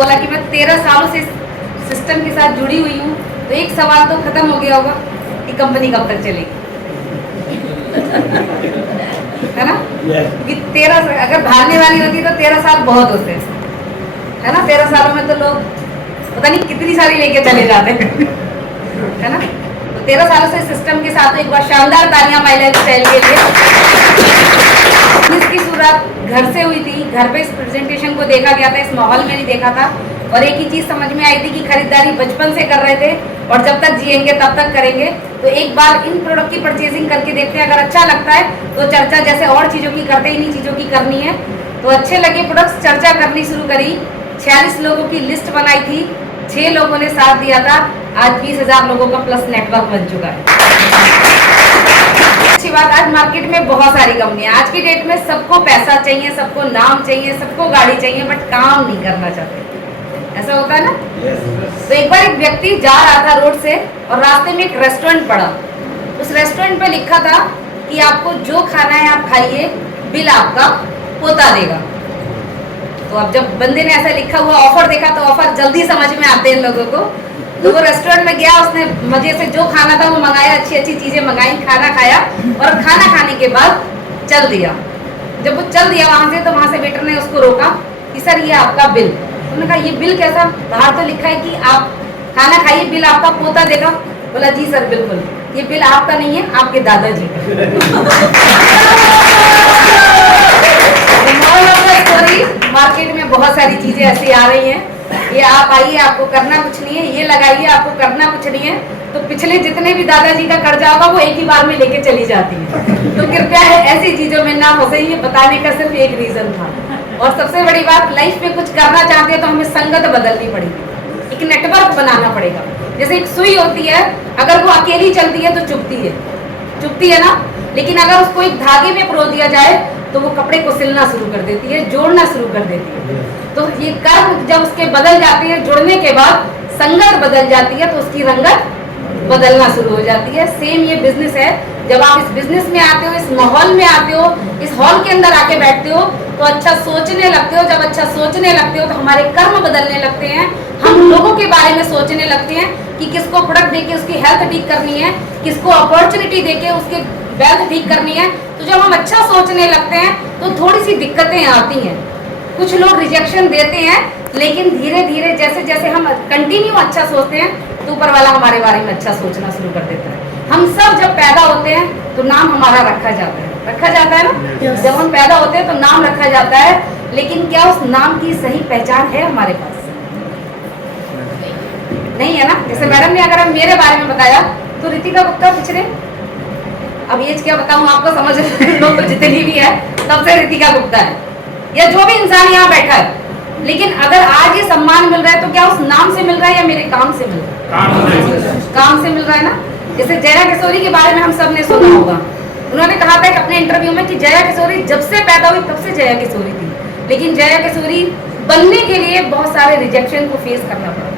बोला कि मैं 13 सालों से सिस्टम के साथ जुड़ी हुई हूँ, तो एक सवाल तो खत्म हो गया होगा कि कंपनी कब तक चलेगी, है ना? कि 13 अगर भागने वाली होती तो 13 साल बहुत होते, है ना? 13 सालों में तो लोग पता नहीं कितनी सारी लेके चले जाते है ना? तो 13 सालों से सिस्टम के साथ एक बार शानदार तालियां माय लाइफ स्टाइल के लिए। इसकी शुरुआत घर से हुई थी, घर पे इस प्रेजेंटेशन को देखा गया था, इस माहौल में नहीं देखा था, और एक ही चीज समझ में आई थी कि खरीदारी बचपन से कर रहे थे और जब तक जिएंगे तब तक करेंगे। तो एक बार इन प्रोडक्ट की परचेजिंग करके देखते हैं, अगर अच्छा लगता है तो चर्चा जैसे और चीज़ों की करते, इन्हीं चीज़ों की करनी है। तो अच्छे लगे प्रोडक्ट्स, चर्चा करनी शुरू करी। 46 लोगों की लिस्ट बनाई थी, 6 लोगों ने साथ दिया था, आज 20,000 लोगों का प्लस नेटवर्क बन चुका है। अच्छी बात, आज मार्केट में बहुत सारी कंपनियां, आज की डेट में सबको पैसा चाहिए, सबको नाम चाहिए, सबको गाड़ी चाहिए, बट काम नहीं करना चाहते। ऐसा होता है ना? तो एक बार एक व्यक्ति जा रहा था रोड से और रास्ते में एक रेस्टोरेंट पड़ा। उस रेस्टोरेंट पे लिखा था कि आपको जो खाना है आप खाइए, बिल आपका पोता देगा। तो अब जब बंदे ने ऐसा लिखा हुआ ऑफर देखा तो ऑफर जल्दी समझ में आते हैं लोगों को। तो वो रेस्टोरेंट में गया, उसने मजे से जो खाना था वो मंगाया, अच्छी अच्छी चीजें मंगाई, खाना खाया और खाना खाने के बाद चल दिया। जब वो चल दिया वहां से, तो वहां से वेटर ने उसको रोका कि सर ये आपका बिल। उन्होंने कहा ये बिल कैसा, बाहर तो लिखा है कि आप खाना खाइए, बिल आपका पोता देगा। बोला जी सर बिल्कुल, ये बिल आपका नहीं है, आपके दादाजी का। मार्केट में बहुत सारी चीजें ऐसी आ रही हैं, ये आप आइए, आपको करना कुछ नहीं है, ये लगाइए, आपको करना कुछ नहीं है। तो पिछले जितने भी दादाजी का कर्जा होगा वो एक ही बार में लेके चली जाती है। तो कृपया ऐसी चीजों में ना फंसे, ये बताने का सिर्फ एक रीजन था। और सबसे बड़ी बात, लाइफ में कुछ करना चाहते हैं तो हमें संगत बदलनी पड़ेगी, एक नेटवर्क बनाना पड़ेगा। जैसे एक सुई होती है, अगर वो अकेली चलती है तो चुभती है ना, लेकिन अगर उसको एक धागे में पिरो दिया जाए तो वो कपड़े को सिलना शुरू कर देती है, जोड़ना शुरू कर देती है। तो ये कर्म जब उसके बदल जाते हैं, जुड़ने के बाद संगत बदल जाती है, तो उसकी रंगत बदलना शुरू हो जाती है। सेम ये बिजनेस है, जब आप इस बिजनेस में आते हो, इस माहौल में आते हो, इस हॉल के अंदर आके बैठते हो तो अच्छा सोचने लगते हो। जब अच्छा सोचने लगते हो तो हमारे कर्म बदलने लगते हैं, हम लोगों के बारे में सोचने लगते हैं कि किसको प्रोडक्ट देके उसकी हेल्थ ठीक करनी है, किसको अपॉर्चुनिटी देके उसके वेल्थ ठीक करनी है। तो जब हम अच्छा सोचने लगते हैं तो थोड़ी सी दिक्कतें आती हैं, कुछ लोग रिजेक्शन देते हैं, लेकिन धीरे धीरे जैसे जैसे हम कंटिन्यू अच्छा सोचते हैं तो ऊपर वाला हमारे बारे में अच्छा सोचना शुरू कर देता है। हम सब जब पैदा होते हैं तो नाम हमारा रखा जाता है ना। जब हम पैदा होते हैं तो नाम रखा जाता है, लेकिन क्या उस नाम की सही पहचान है हमारे पास? नहीं है ना। जैसे मैडम ने अगर मेरे बारे में बताया तो रितिका गुप्ता पिछड़े, अब एज क्या बताऊं आपको, समझ लो तो जितनी भी है तब से रितिका गुप्ता है, या जो भी इंसान यहाँ बैठा है। लेकिन अगर आज ये सम्मान मिल रहा है तो क्या उस नाम से मिल रहा है या मेरे काम से मिल रहा है? काम से मिल रहा है ना। जैसे जया किशोरी के बारे में हम सब ने सुना होगा, उन्होंने कहा था अपने इंटरव्यू में कि जया किशोरी जब से पैदा हुई तब से जया किशोरी थी, लेकिन जया किशोरी बनने के लिए बहुत सारे रिजेक्शन को फेस करना पड़ा,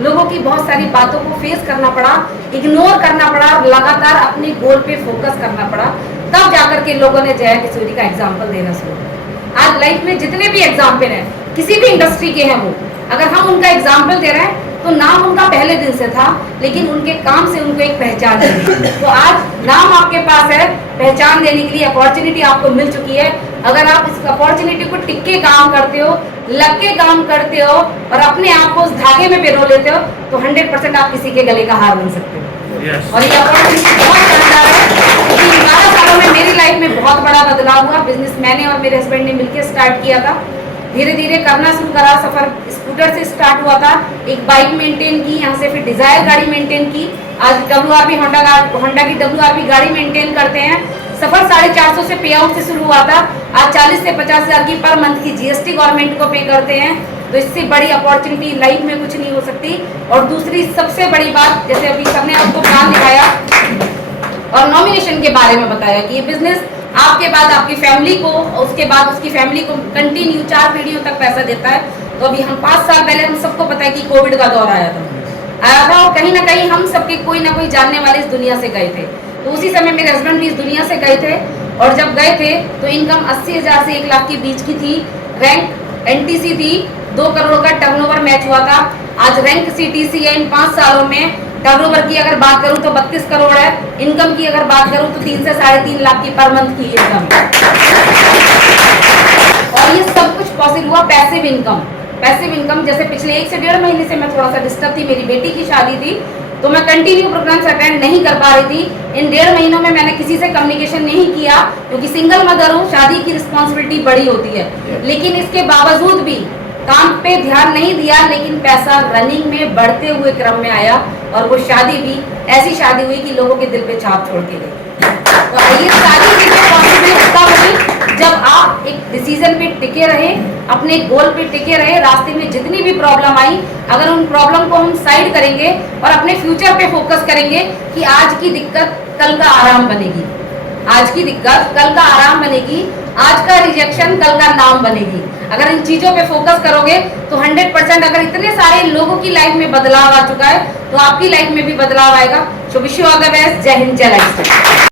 लोगों की बहुत सारी बातों को फेस करना पड़ा, इग्नोर करना पड़ा, लगातार अपने गोल पे फोकस करना पड़ा, तब जाकर के लोगों ने जया किशोरी का एग्जाम्पल देना शुरू किया। आज लाइफ में जितने भी एग्जाम्पल हैं, किसी भी इंडस्ट्री के हैं वो, अगर हम उनका एग्जाम्पल दे रहे हैं तो नाम उनका पहले दिन से था, लेकिन उनके काम से उनको एक पहचान मिली। तो आज नाम आपके पास है, पहचान देने के लिए अपॉर्चुनिटी आपको मिल चुकी है। अगर आप इस अपॉर्चुनिटी को टिक के काम करते हो, लग के काम करते हो और अपने आप को उस धागे में पिरो लेते हो तो 100% आप किसी के गले का हार बन सकते हो। और ये अपॉर्चुनिटी बहुत शानदार है, क्योंकि 12 सालों में मेरी लाइफ में बहुत बड़ा बदलाव हुआ। बिजनेस मैंने और मेरे हस्बैंड ने मिलकर स्टार्ट किया था, धीरे धीरे करना शुरू करा। सफर स्कूटर से स्टार्ट हुआ था, एक बाइक मेंटेन की, यहाँ से फिर डिजायर गाड़ी मेंटेन की, आज WRV होंडा की WRV गाड़ी मेंटेन करते हैं। सफर 450 से पे आउट से शुरू हुआ था, आज 40 से 50 हज़ार की पर मंथ की GST गवर्नमेंट को पे करते हैं। तो इससे बड़ी अपॉर्चुनिटी लाइफ में कुछ नहीं हो सकती। और दूसरी सबसे बड़ी बात, जैसे अभी सबने आपको प्लान दिखाया और नॉमिनेशन के बारे में बताया कि ये बिजनेस आपके बाद आपकी फैमिली को, उसके बाद उसकी फैमिली को कंटिन्यू 4 पीढ़ियों तक पैसा देता है। तो अभी हम 5 साल पहले, हम सबको पता है कि कोविड का दौर आया था और कहीं ना कहीं हम सबके कोई ना कोई जानने वाले इस दुनिया से गए थे। तो उसी समय मेरे हस्बैंड भी इस दुनिया से गए थे, और जब गए थे तो इनकम 80,000 से 1 लाख के बीच की थी, रैंक NTC थी, 2 करोड़ का टर्नओवर मैच हुआ था। आज रैंक सीटीसी है। इन 5 सालों में टर्नओवर की अगर बात करूं तो 32 करोड़ है। इनकम की अगर बात करूं तो 3 से 3.5 लाख की पर मंथ की इनकम है। और ये सब कुछ पॉसिबल हुआ पैसिव इनकम। पैसिव इनकम जैसे पिछले 1 से 1.5 महीने से मैं थोड़ा सा डिस्टर्ब थी, मेरी बेटी की शादी थी, तो मैं कंटिन्यू प्रोग्राम्स अटेंड नहीं कर पा रही थी। इन 1.5 महीनों में मैंने किसी से कम्युनिकेशन नहीं किया, क्योंकि सिंगल मदर हूँ, शादी की रिस्पॉन्सिबिलिटी बड़ी होती है। लेकिन इसके बावजूद भी काम पे ध्यान नहीं दिया, लेकिन पैसा रनिंग में बढ़ते हुए क्रम में आया, और वो शादी भी ऐसी शादी हुई कि लोगों के दिल पे छाप छोड़ के गई। तो ये सारी चीजें पॉसिबल तब हुई जब आप एक डिसीजन पे टिके रहे, अपने गोल पे टिके रहे। रास्ते में जितनी भी प्रॉब्लम आई, अगर उन प्रॉब्लम को हम साइड करेंगे और अपने फ्यूचर पे फोकस करेंगे कि आज की दिक्कत कल का आराम बनेगी, आज की दिक्कत कल का आराम बनेगी, आज का रिजेक्शन कल का नाम बनेगी। अगर इन चीजों पे फोकस करोगे तो 100%, अगर इतने सारे लोगों की लाइफ में बदलाव आ चुका है तो आपकी लाइफ में भी बदलाव आएगा। So wish you all the best. जय हिंद, जय लाइफ।